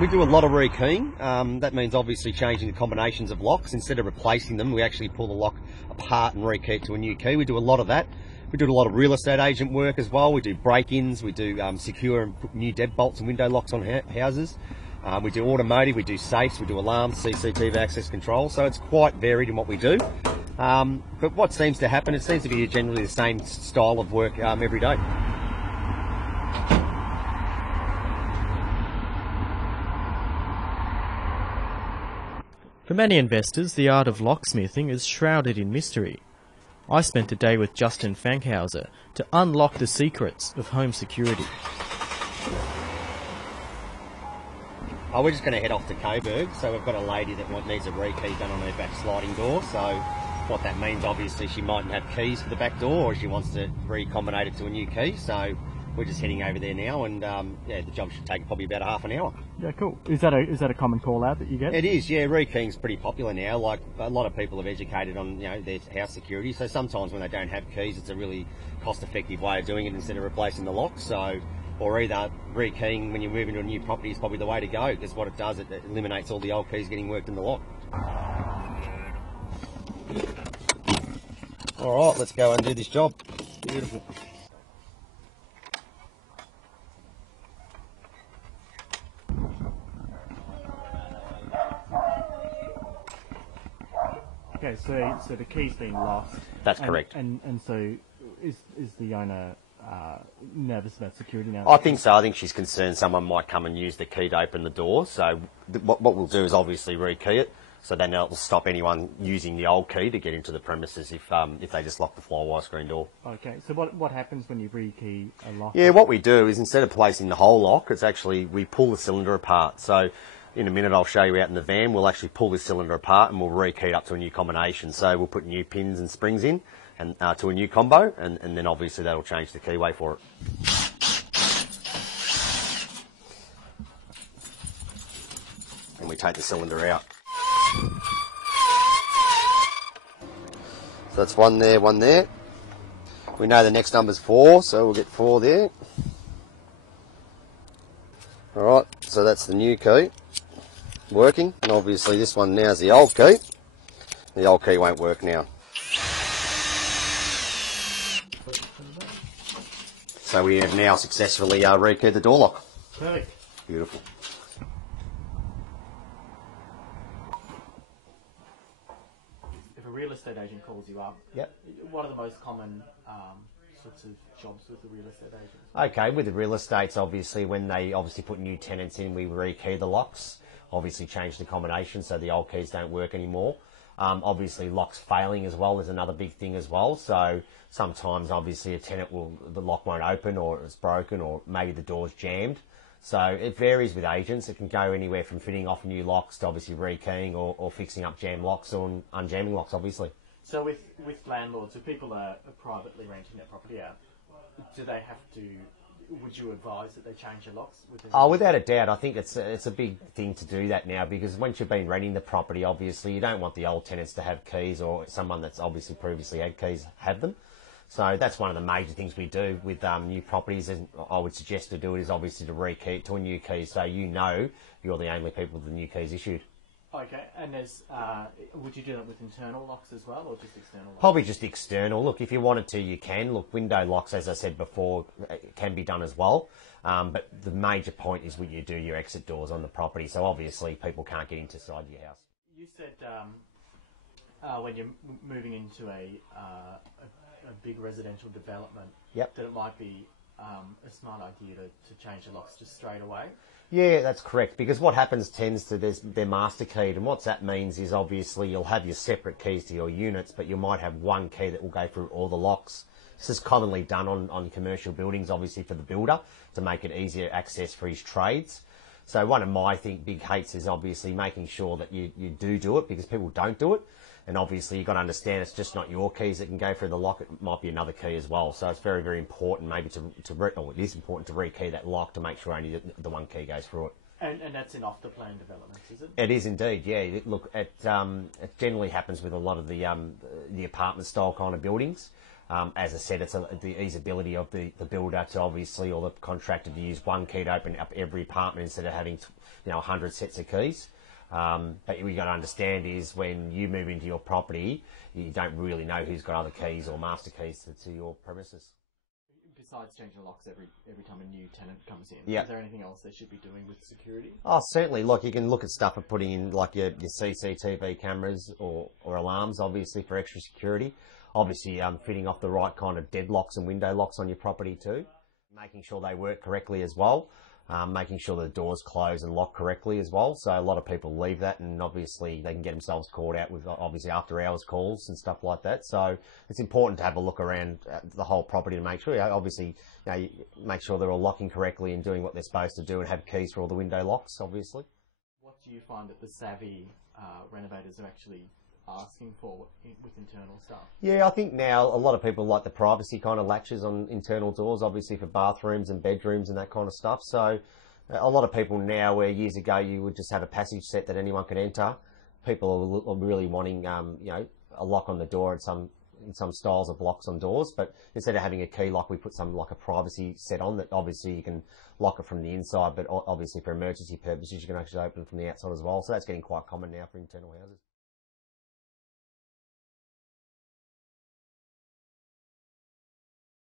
We do a lot of rekeying. That means obviously changing the combinations of locks. Instead of replacing them, we actually pull the lock apart and rekey it to a new key. We do a lot of that. We do a lot of real estate agent work as well. We do break-ins. We do secure and put new deadbolts and window locks on houses. We do automotive. We do safes. We do alarms, CCTV access control. So it's quite varied in what we do. But what seems to happen, it seems to be generally the same style of work every day. For many investors, the art of locksmithing is shrouded in mystery. I spent a day with Justin Fankhauser to unlock the secrets of home security. Oh, we're just going to head off to Coburg. So we've got a lady that needs a rekey done on her back sliding door. So what that means, obviously, she mightn't have keys for the back door, or she wants to recombinate it to a new key. So we're just heading over there now, and yeah, the job should take probably about half an hour. Yeah, cool. Is that a common call out that you get? It is, yeah. Rekeying's pretty popular now. Like, a lot of people have educated on their house security. So sometimes when they don't have keys, it's a really cost-effective way of doing it instead of replacing the lock. So, or either rekeying when you move into a new property is probably the way to go, because what it does, it eliminates all the old keys getting worked in the lock. All right, let's go and do this job. Beautiful. Okay, so the key's been lost. That's correct. And so is the owner nervous about security now? I think so. I think she's concerned someone might come and use the key to open the door. So what we'll do is obviously rekey it, so then it'll stop anyone using the old key to get into the premises if they just lock the flywire screen door. Okay, so what happens when you rekey a lock? Yeah, what we do is instead of placing the whole lock, it's actually we pull the cylinder apart. So in a minute I'll show you out in the van, we'll actually pull this cylinder apart and we'll rekey it up to a new combination. So we'll put new pins and springs in and to a new combo, and then obviously that'll change the keyway for it. And we take the cylinder out. So that's one there, one there. We know the next number's 4, so we'll get 4 there. Alright, so that's the new key working, and obviously this one now is the old key. The old key won't work now. So we have now successfully rekeyed the door lock. Perfect. Beautiful. If a real estate agent calls you up, Yep. what are the most common sorts of jobs with the real estate agents? Okay, with the real estates, obviously, when they obviously put new tenants in, we rekey the locks, obviously change the combination so the old keys don't work anymore. Obviously, locks failing as well is another big thing as well. So sometimes, obviously, the lock won't open, or it's broken, or maybe the door's jammed. So it varies with agents. It can go anywhere from fitting off new locks to obviously rekeying or fixing up jammed locks or unjamming locks, obviously. So with landlords, if people are privately renting their property out, do they have to? Would you advise that they change their locks? Without a doubt. I think it's a big thing to do that now, because once you've been renting the property, obviously you don't want the old tenants to have keys, or someone that's obviously previously had keys have them. So that's one of the major things we do with new properties, and I would suggest to do it is obviously to rekey it to a new key, so you know you're the only people with the new keys issued. Okay, and would you do that with internal locks as well, or just external locks? Probably just external. Look, if you wanted to, you can. Look, window locks, as I said before, can be done as well. But the major point is when you do your exit doors on the property. So obviously people can't get inside your house. You said when you're moving into a big residential development, Yep. that it might be a smart idea to change the locks just straight away. Yeah, that's correct, because what happens tends to, they're master keyed, and what that means is obviously you'll have your separate keys to your units, but you might have one key that will go through all the locks. This is commonly done on commercial buildings, obviously for the builder, to make it easier access for his trades. So one of my big hates is obviously making sure that you do it, because people don't do it. And obviously you've got to understand it's just not your keys that can go through the lock, it might be another key as well. So it's very, very important maybe it is important to rekey that lock to make sure only the one key goes through it. And that's in off-the-plan developments, is it? It is indeed, yeah. Look, it generally happens with a lot of the apartment style kind of buildings. As I said, it's the easeability of the builder to obviously, or the contractor, to use one key to open up every apartment instead of having 100 sets of keys. But what you got to understand is when you move into your property, you don't really know who's got other keys or master keys to your premises. Besides changing locks every time a new tenant comes in, Yep. Is there anything else they should be doing with security? Oh, certainly. Look, you can look at stuff of putting in like your CCTV cameras or alarms, obviously, for extra security. Obviously, fitting off the right kind of deadlocks and window locks on your property too. Making sure they work correctly as well. Making sure the doors close and lock correctly as well. So a lot of people leave that, and obviously they can get themselves caught out with obviously after hours calls and stuff like that. So it's important to have a look around the whole property to make sure, obviously, you make sure they're all locking correctly and doing what they're supposed to do, and have keys for all the window locks, obviously. What do you find that the savvy renovators are actually asking for with internal stuff? Yeah, I think now a lot of people like the privacy kind of latches on internal doors, obviously for bathrooms and bedrooms and that kind of stuff. So a lot of people now, where years ago you would just have a passage set that anyone could enter, people are really wanting, a lock on the door in some styles of locks on doors. But instead of having a key lock, we put some like a privacy set on that obviously you can lock it from the inside, but obviously for emergency purposes you can actually open it from the outside as well. So that's getting quite common now for internal houses.